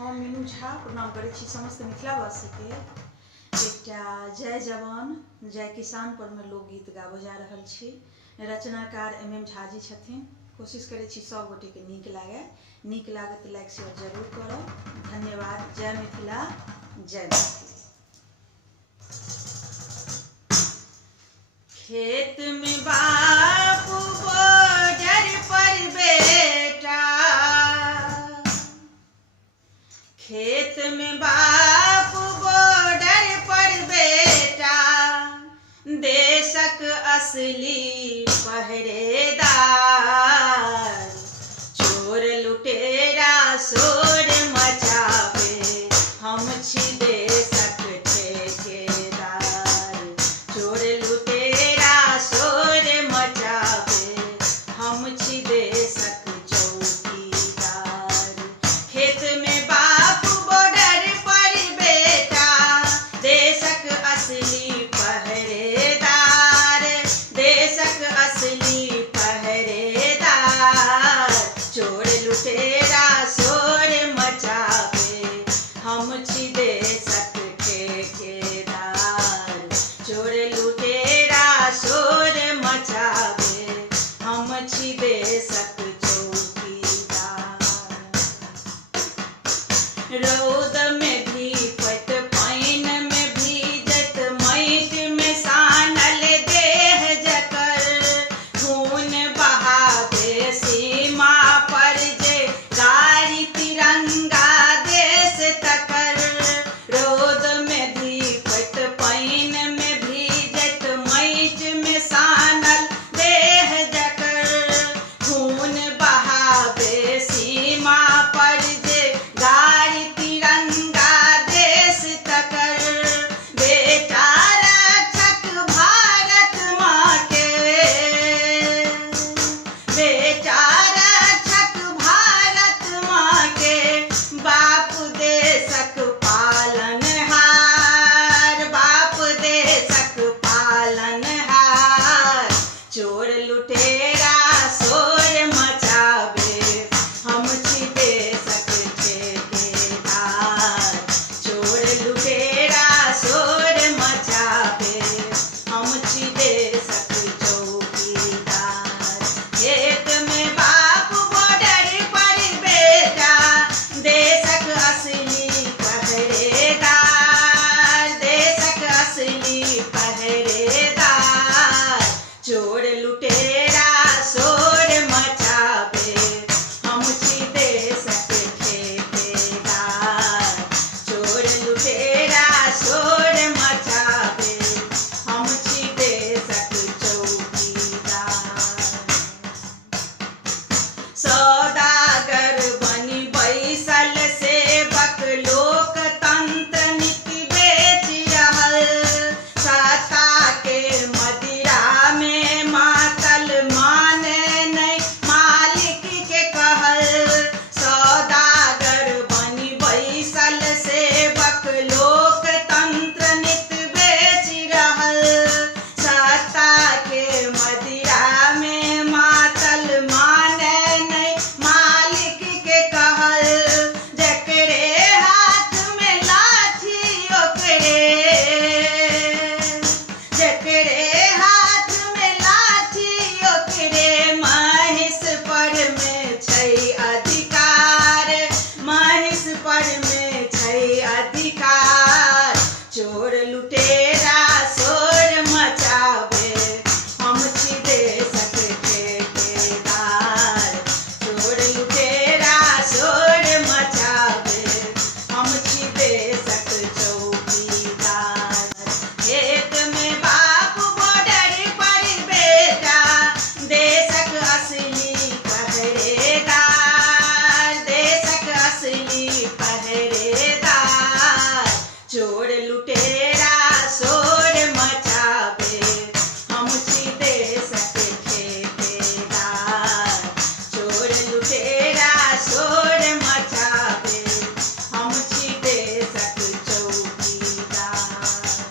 हम मीनू झा प्रणाम करै छी समस्त मिथिलावासी के। एकटा जय जवान जय किसान पर में लोकगीत गाबऽ जा रहल छी। रचनाकार MM झा जी छथिन। कोशिश करै छी सब गोटे के नीक लागे। नीक लागे तो लाइक शेयर जरूर करब। धन्यवाद। जय मिथिला जय मैथिली। खेत में बाप बॉर्डर पर बेटा, खेत में बाप बॉर्डर पर बेटा, देशक असली पहरेदार, चोर लुटेरा सो